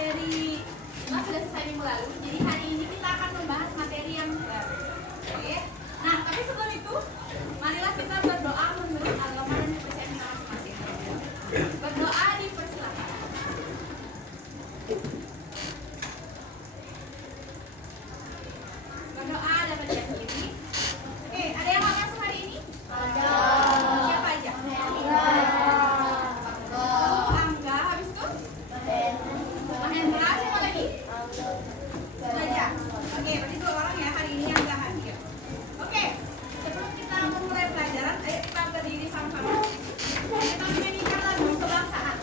materi sudah selesai minggu lalu. Jadi hari ini kita akan membahas materi yang baru. Oke. Nah, tapi sebelum itu, marilah kita berdoa menurut agama dan kepercayaan kita masing-masing. Berdoa dipersilakan. Berdoa dapat diakhiri. Oke, ada yang mau masuk hari ini? Ada. Siapa aja? Angga, habis itu? Mahendra, siapa lagi? Aja. Oke, berarti 2 orang ya hari ini yang gak hadir. Oke, sebelum kita memulai pelajaran, ayo kita berdiri sama-sama. Kita menyanyikan lagu kebangsaan.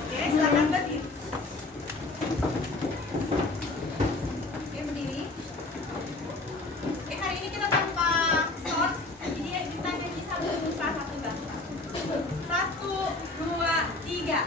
Oke, silakan berdiri. Oke, berdiri. Oke, hari ini kita tanpa sound, jadi kita nyanyi satu nusa satu bangsa. 1, 2, 3.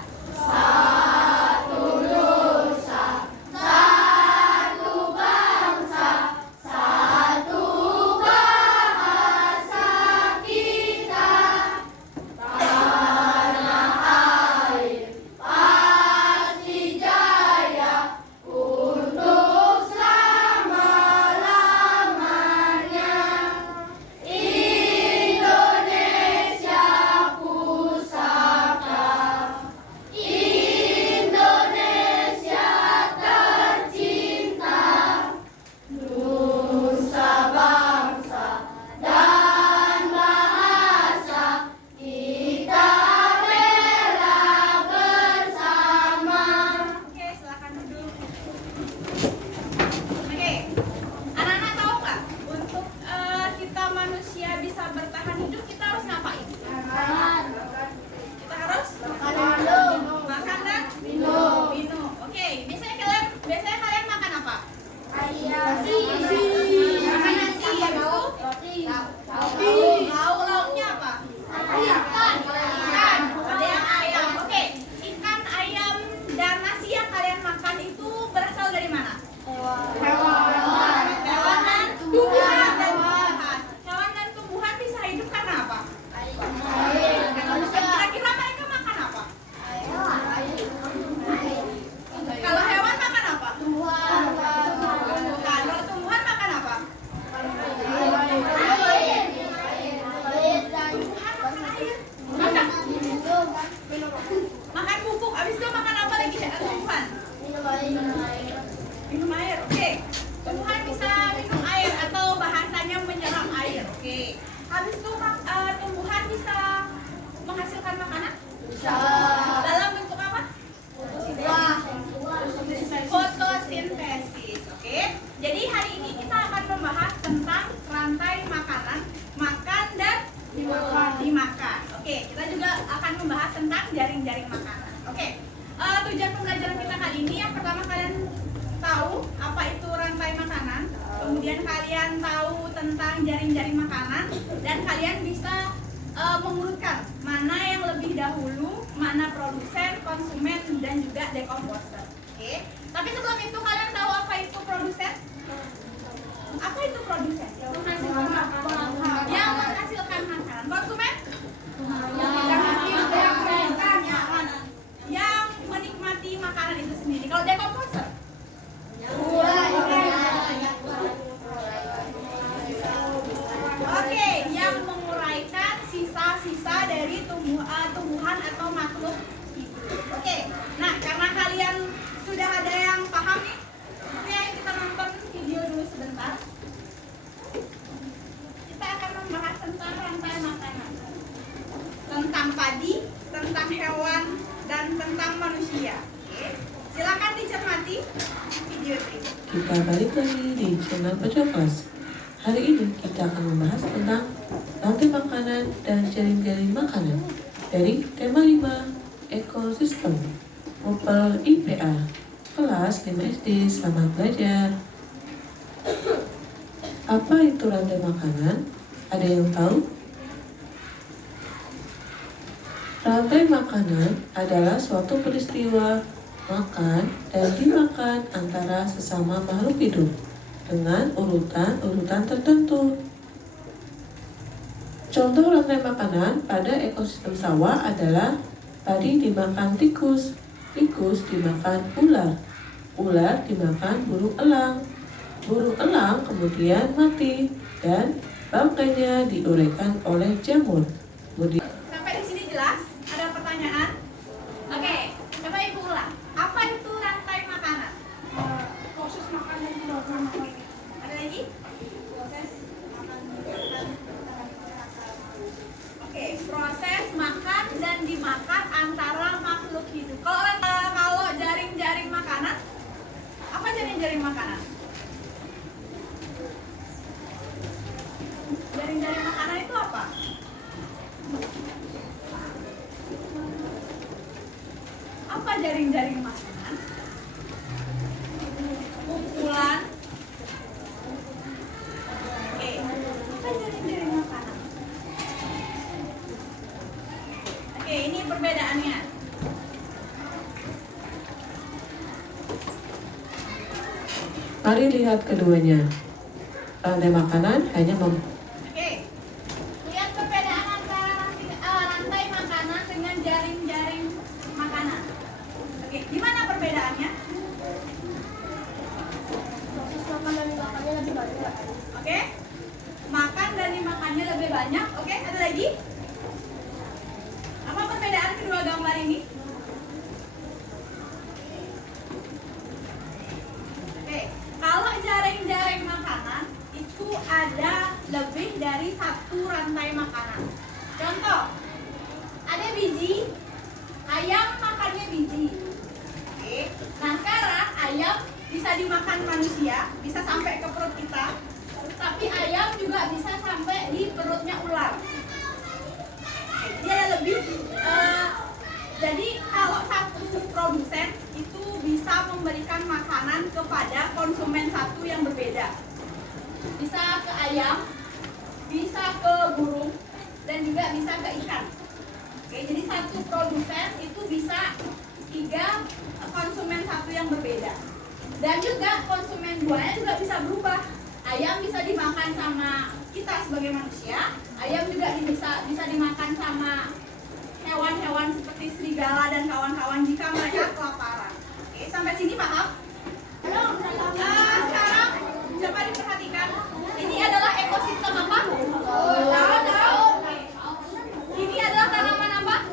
Kita balik lagi di channel Pojok Kelas. Hari ini kita akan membahas tentang rantai makanan dan jaring-jaring makanan dari tema 5 ekosistem Mopel IPA kelas 5 SD. Selamat belajar. Apa itu rantai makanan? Ada yang tahu? Rantai makanan adalah suatu peristiwa makan dan dimakan antara sesama makhluk hidup dengan urutan-urutan tertentu. Contoh rantai makanan pada ekosistem sawah adalah padi dimakan tikus, tikus dimakan ular, ular dimakan burung elang. Burung elang kemudian mati dan bangkainya diuraikan oleh jamur. Kemudian Sampai di sini jelas? Ada pertanyaan? Oke, coba Ibu ulang. Apa itu rantai makanan? Proses makan dan dimakan. Ada lagi? Proses makan. Oke, proses makan dan dimakan antara makhluk hidup. Kalau jaring-jaring makanan, apa jaring-jaring makanan? Jaring-jaring makanan itu apa? Apa jaring-jaring makanan? Kumpulan. Oke, apa jaring-jaring makanan? Oke, ini perbedaannya. mari lihat keduanya. Rantai makanan hanya Oke, lihat perbedaan antara rantai makanan dengan jaring-jaring makanan. Oke, gimana perbedaannya? Proses makan dan dimakannya lebih banyak. Oke, makan dan dimakannya lebih banyak. Oke, ada lagi? Apa perbedaan kedua gambar ini? Oke, kalau jaring-jaring makanan itu ada lebih dari satu rantai makanan. Contoh, ada biji, ayam makannya biji. Oke, nah sekarang ayam bisa dimakan manusia, bisa sampai ke perut kita, tapi ayam juga bisa sampai di perutnya ular. Dia lebih, jadi kalau satu produsen itu bisa memberikan makanan kepada konsumen satu yang berbeda. Bisa ke ayam, bisa ke burung, dan juga bisa ke ikan. Oke, jadi satu produsen itu bisa 3 konsumen satu yang berbeda. Dan juga konsumen duanya juga bisa berubah. Ayam bisa dimakan sama kita sebagai manusia, ayam juga bisa dimakan sama hewan-hewan seperti serigala dan kawan-kawan jika mereka kelaparan. Oke, sampai sini paham? Sekarang coba diperhatikan. Ini adalah ekosistem apa? Daun. Ini adalah tanaman apa?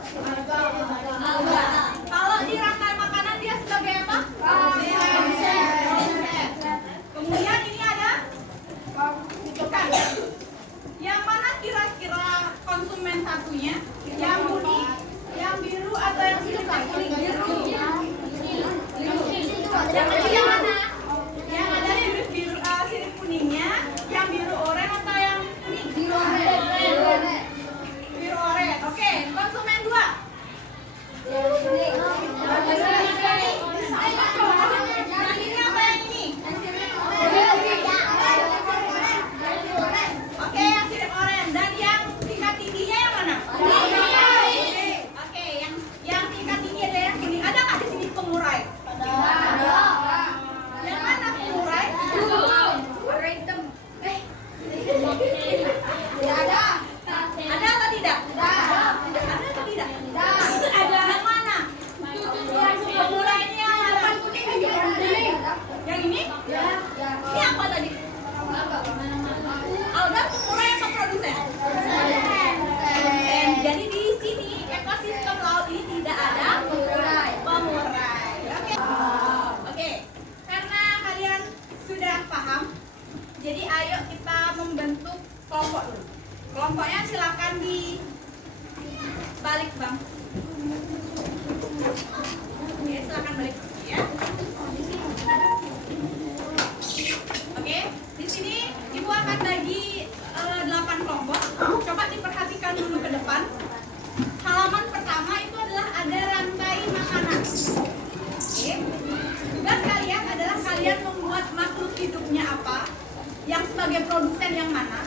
Alga. Kalau di rantai makanan dia sebagai apa? Produsen. Kemudian ini ada ikan. Yang mana kira-kira konsumen satunya? Yang kuning, yang biru, atau yang kuning? Biru. Yang kecil yang mana? Yang ada sirip biru, sirip kuningnya, yang biru oranye atau yang kuning? Biru oranye. Biru oranye. Oke, konsumen 2. Yang ini apa yang ini? Oke, yang sirip oranye. Dan yang tingkat tingginya yang mana? Oke, yang tingkat tinggi ada yang kuning. Ada nggak di sini pengurai? Yang mana pengurai? Ada atau tidak? Ada atau tidak? Ada. Yang mana? Pengurai ini yang mana? Yang ini? Ini apa tadi? Alga pengurai atau produsen? Produsen. Jadi di sini ekosistem laut ini tidak ada pengurai. Oke. Oke. Karena kalian sudah paham, jadi ayo kita membentuk kelompok dulu. Kelompoknya silakan dibalik, Bang. Oke, silakan balik ya. Oke, di sini Ibu akan bagi 8 kelompok. Coba diperhatikan dulu ke depan. Halaman pertama itu adalah ada rantai makanan. Oke. Tugas kalian adalah kalian membuat makhluk hidupnya apa, yang sebagai produsen yang mana,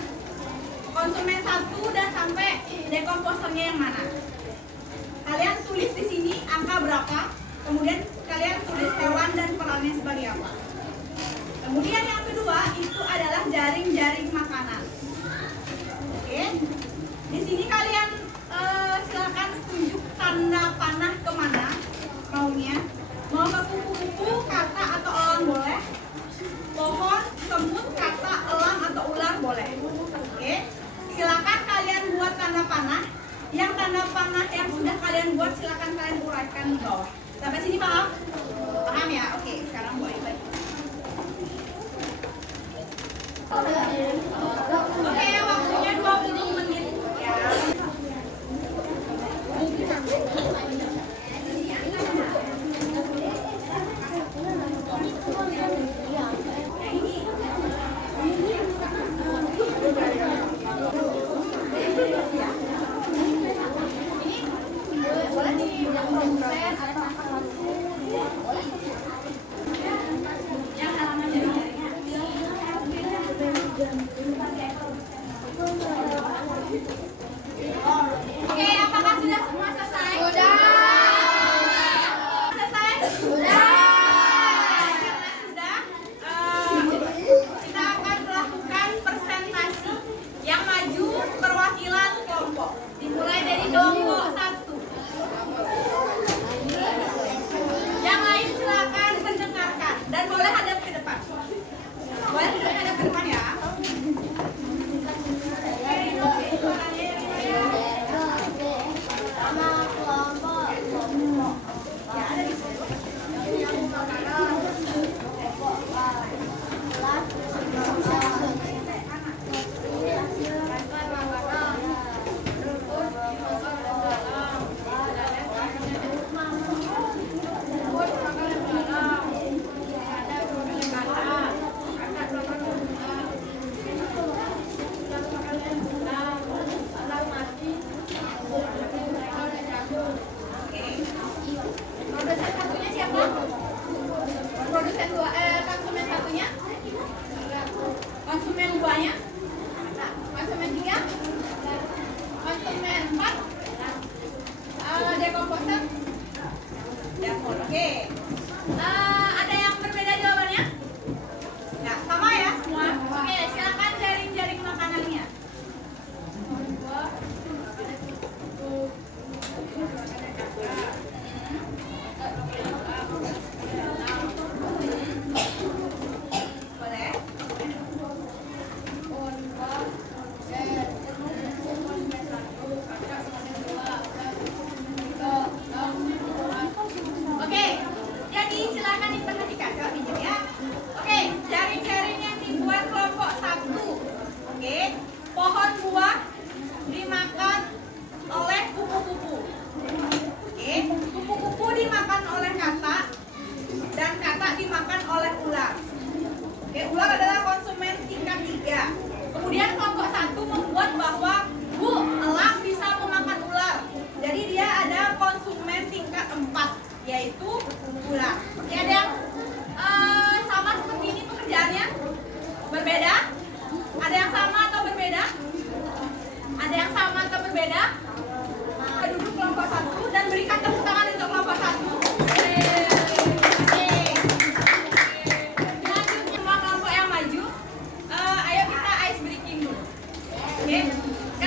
konsumen satu dan sampai dekomposernya yang mana. Kalian tulis di sini angka berapa, kemudian kalian tulis hewan dan perannya sebagai apa. Kemudian yang kedua itu adalah jaring-jaring makanan. Oke, di sini kalian silakan tunjuk tanda panah kemana maunya, mau ke kupu-kupu, kata atau bawah. Sampai sini paham? Paham ya? Oke, sekarang boleh lagi. Oke, waktunya 20 menit ya. Boleh nih yang proses atau Yang halaman jari-jarinya. Oke, apakah sudah semua selesai? Sudah. Selesai? Sudah. Karena sudah, kita akan melakukan presentasi yang maju perwakilan kelompok. Dimulai dari kelompok 1. Yang lain silakan mendengarkan dan boleh hadap ke depan. Boleh hadap ke depan ya. sama kelompok Ya, ada di situ. Produsen satunya siapa? Produsen konsumen satunya? Konsumen 2-nya? Konsumen 3? Konsumen 4? Dekomposer? Dapur, oke. Ada yang berbeda jawabannya? Nah, sama ya semua? Oke, silakan jaring-jaring makanannya. Boleh? Oke, jadi silakan diperhatikan kalau pinjam ya. Oke, jaring-jaring yang dibuat kelompok 1. Oke, pohon buah dimakan oleh kupu-kupu. Oke, kupu-kupu dimakan oleh katak dan katak dimakan oleh ular. Oke, ular adalah konsumen tingkat 3. Kemudian kelompok 1 membuat bahwa elang bisa memakan ular. Jadi dia ada konsumen tingkat 4, yaitu ular. Oke, ada yang sama seperti ini pekerjaannya? Berbeda? Ada yang sama atau berbeda? Ada yang sama atau berbeda? Duduk kelompok 1 dan berikan tepuk tangan untuk kelompok 1. Selanjutnya semua kelompok yang maju, ayo kita ice breaking dulu. Oke,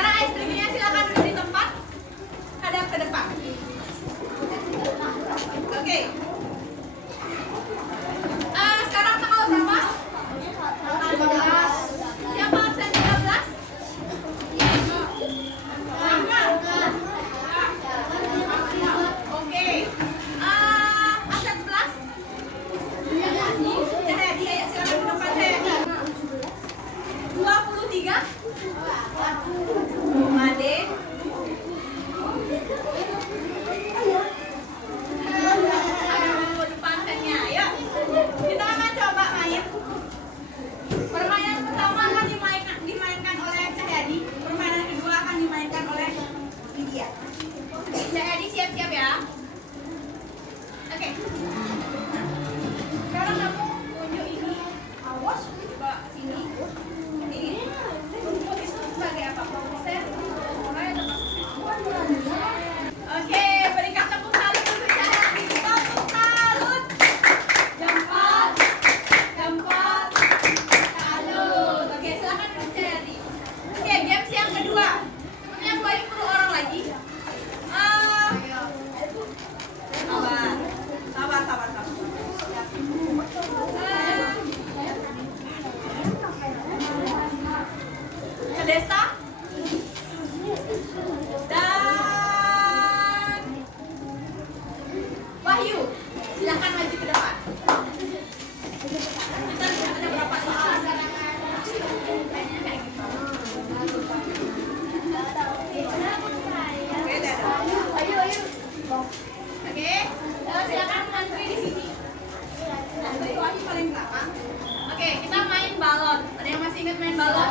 ingat main balon?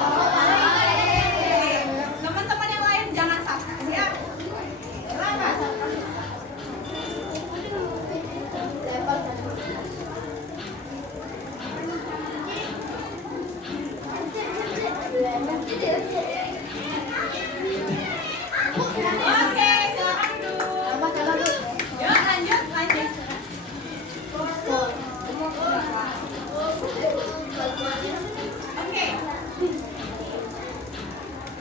Teman-teman yang lain jangan salah. Siap? Silakan. Oke, silakan duduk. Yuk lanjut. Oke.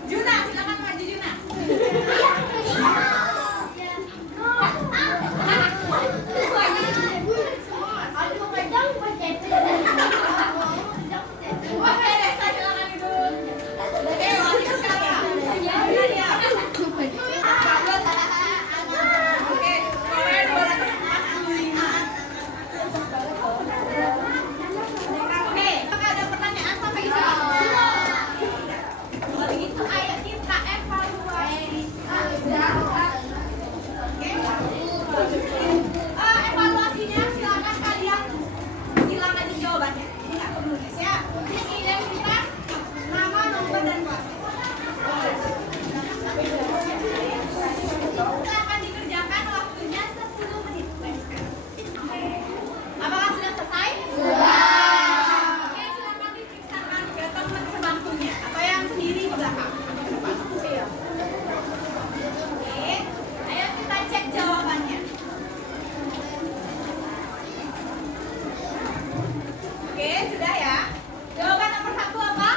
Juna, silakan maju Juna. Oke, Desa silakan duduk. Oke, lanjut sekarang. Nadia. Oke, skor 245. Oke, apakah ada pertanyaan sampai di sini? Kalau begitu, ayo kita evaluasi. Evaluasinya silakan kalian silang aja jawabannya. Ini nggak perlu nulis ya. Isi identitas, nama, nomor dan kelas. Kita akan dikerjakan waktunya 10 menit. Apakah sudah selesai? Oke, silakan diperiksakan ke teman sebangkunya atau yang sendiri ke belakang atau ke depan. Oke, ayo kita cek jawabannya. Oke, sudah ya. Jawaban nomor 1 apa?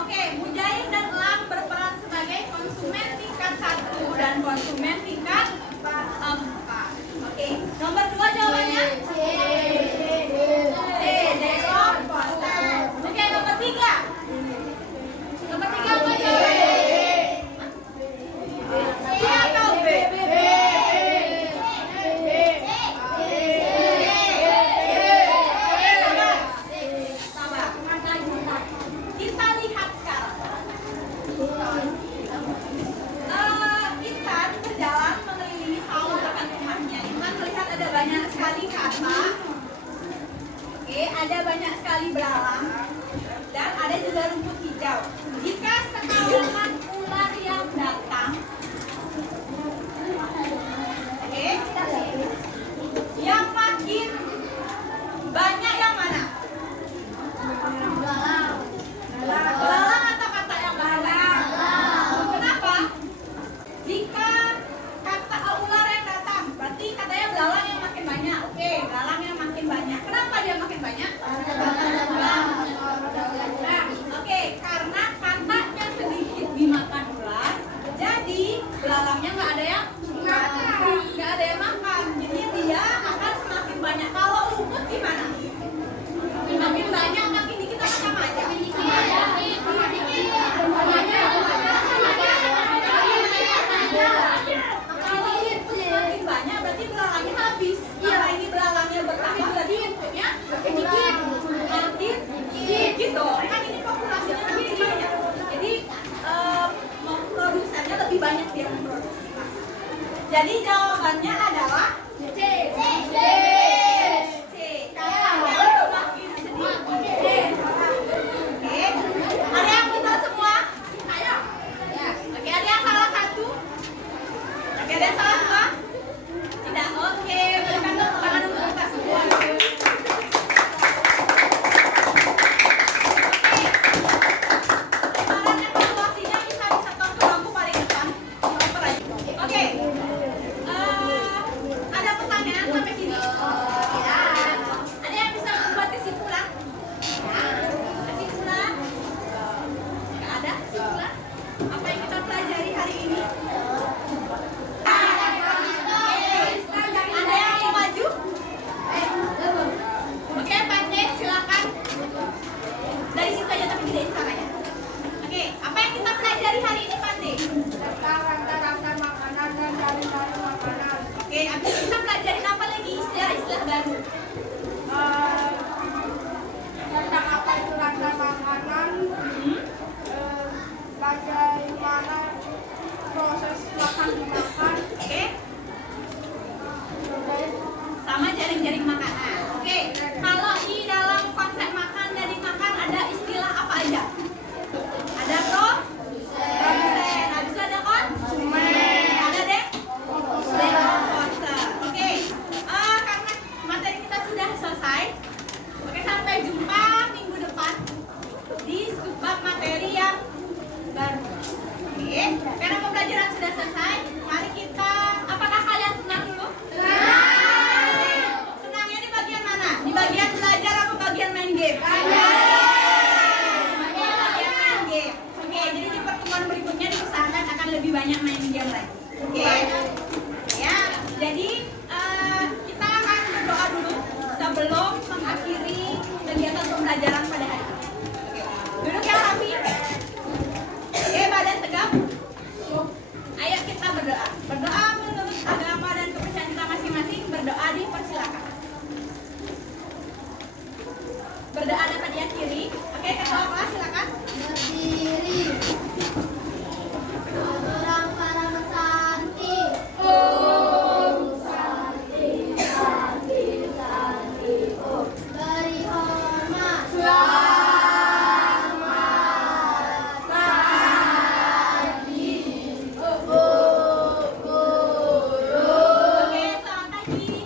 Oke. Mujair dan Elang berperan sebagai konsumen tingkat 1 dan konsumen tingkat 4. Oke. Nomor 2 jawabannya? C. Dekom poster. Oke, nomor 3. Nomor 3 apa jawabannya? C atau B? Sabar. Kita lihat sekarang. Intan berjalan mengelilingi sawah dekat rumahnya. Intan melihat ada banyak sekali kata. Oke, ada banyak sekali belalang. Dan ada juga rumput hijau. Jika sekawanan ular yang datang, oke, yang makin banyak yang mana? Belalang atau kata yang belalang? Kenapa? Jika kata ular yang datang, berarti katanya belalang yang makin banyak. Oke, belalang yang makin banyak. Kenapa dia makin banyak? Oke, karena katanya sedikit dimakan ular, jadi belalangnya nggak ada yang makan. Jadi dia akan semakin banyak. Kalau rumput gimana? Makin banyak, makin dikit apa sama aja? Semakin banyak berarti belalangnya habis. Karena ini belalangnya bertambah, berarti rumputnya makin dikit dong. Kan ini populasinya lebih banyak. Jadi produsennya lebih banyak dia memproduksi. Jadi jawabannya adalah C. Katanya semakin sedikit. Oke. Ada yang benar semua? Ayo. Oke, ada yang salah satu? Oke, ada yang salah dua? Tidak. Oke, berikan tepuk tangan untuk kita semua. Sekarang evaluasinya bisa disetor ke lampu paling depan. Oke. Ada pertanyaan sampai sini? Ya. Ada yang bisa membuat kesimpulan? Ya. Kesimpulan? Nggak ada kesimpulan? Apa yang kita pelajari hari ini? Ada yang mau maju? Oke, Pandai, silakan. Dari situ aja tapi tidak caranya. Oke, apa yang kita pelajari hari ini, Pandai? Oke, habis itu kita pelajarin apa lagi? Istilah-istilah baru. Tentang apa itu rantai makanan, bagaimana proses makan dimakan, Oke. Sama jaring-jaring makanan. Oke, kalau di dalam konsep makan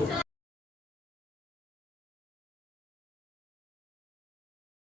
ini